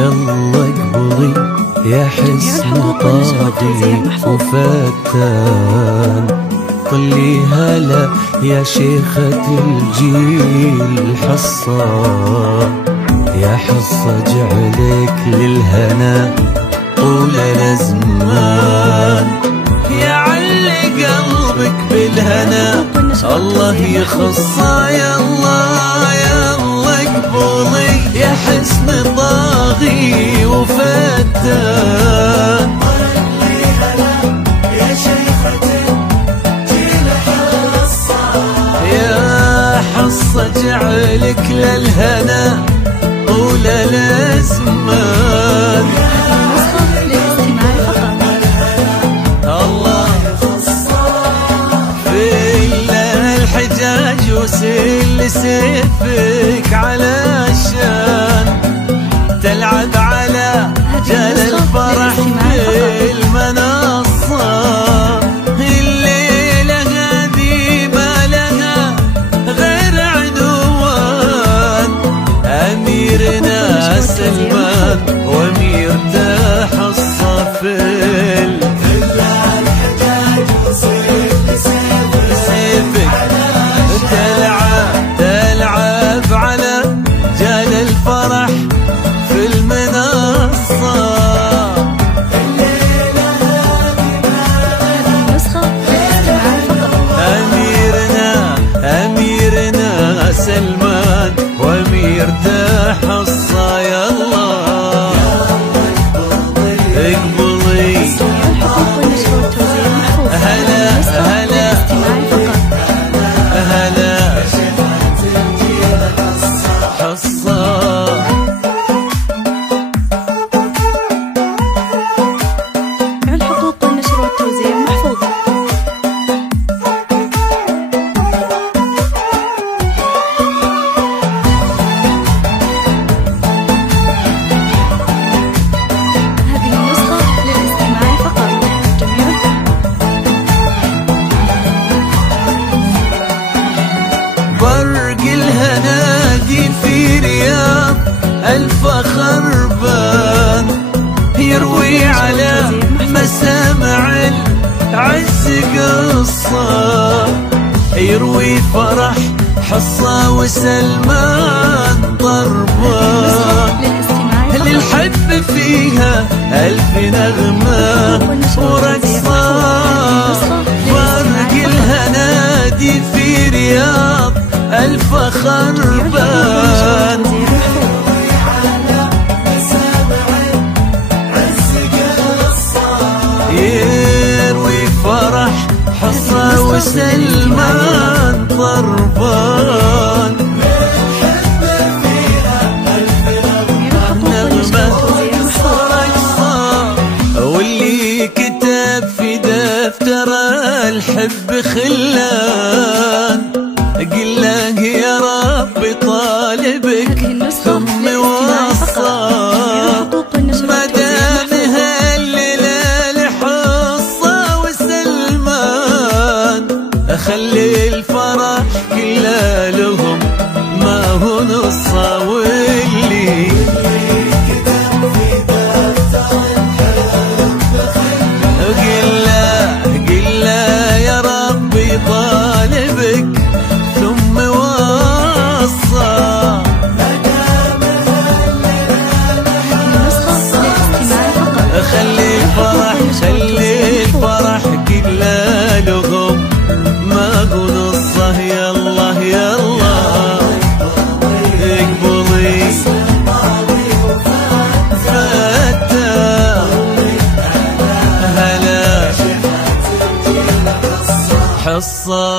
يلا اقبلي يا حسن طاغي وفتان، قلي هلا يا شيخة الجيل حصة، يا حصة جعلك للهنا طول الأزمان، يا علي قلبك بالهنا الله يخصه. يلا يلا اقبلي يا حسن طاغي وفتان، يا شيخة الجيل حصة، يا حصة جعلك للهنا طول الأزمان. الله في الحجاج وسل سيفك علشان تلعب على جال الفرح بالمنصة، الليلة هذه ما لها غير عنوان، أميرنا سلمان وأميرته حصة في الحجاج وسل سيفك تلعب على جال الفرح في المنصة، الليلة هذه نسخة أميرنا سلمان وأميرته حصة. يلا اقبلي هلا هلا هلا حصة. الحقوق والنشر والتوزيع محفوظ. هذه النسخة للاستماع فقط. جميل. برق الهنادي في رياض الفخر بان، يروي على مسامع العز قصة، يروي فرح حصة وسلمان ضربان، للحب فيها ألف نغمة ورقصة. برق الهنادي في رياض الفخر بان، يروي فرح حصة وسلمان ضربان، نغمة ورقصة. واللي كتب في دفتر الحب خلان، قل له يا رب طالبك ثم وصى، ما دام هالليلة لحصة وسلمان، خلي الفرح كله لهم ما هو نصة. واللي قل له يا ربي طالبك ثم وصى، خلي الفرح كله لهم ما هو نصه. يلا يلا اقبلي فتاه هلا حصة.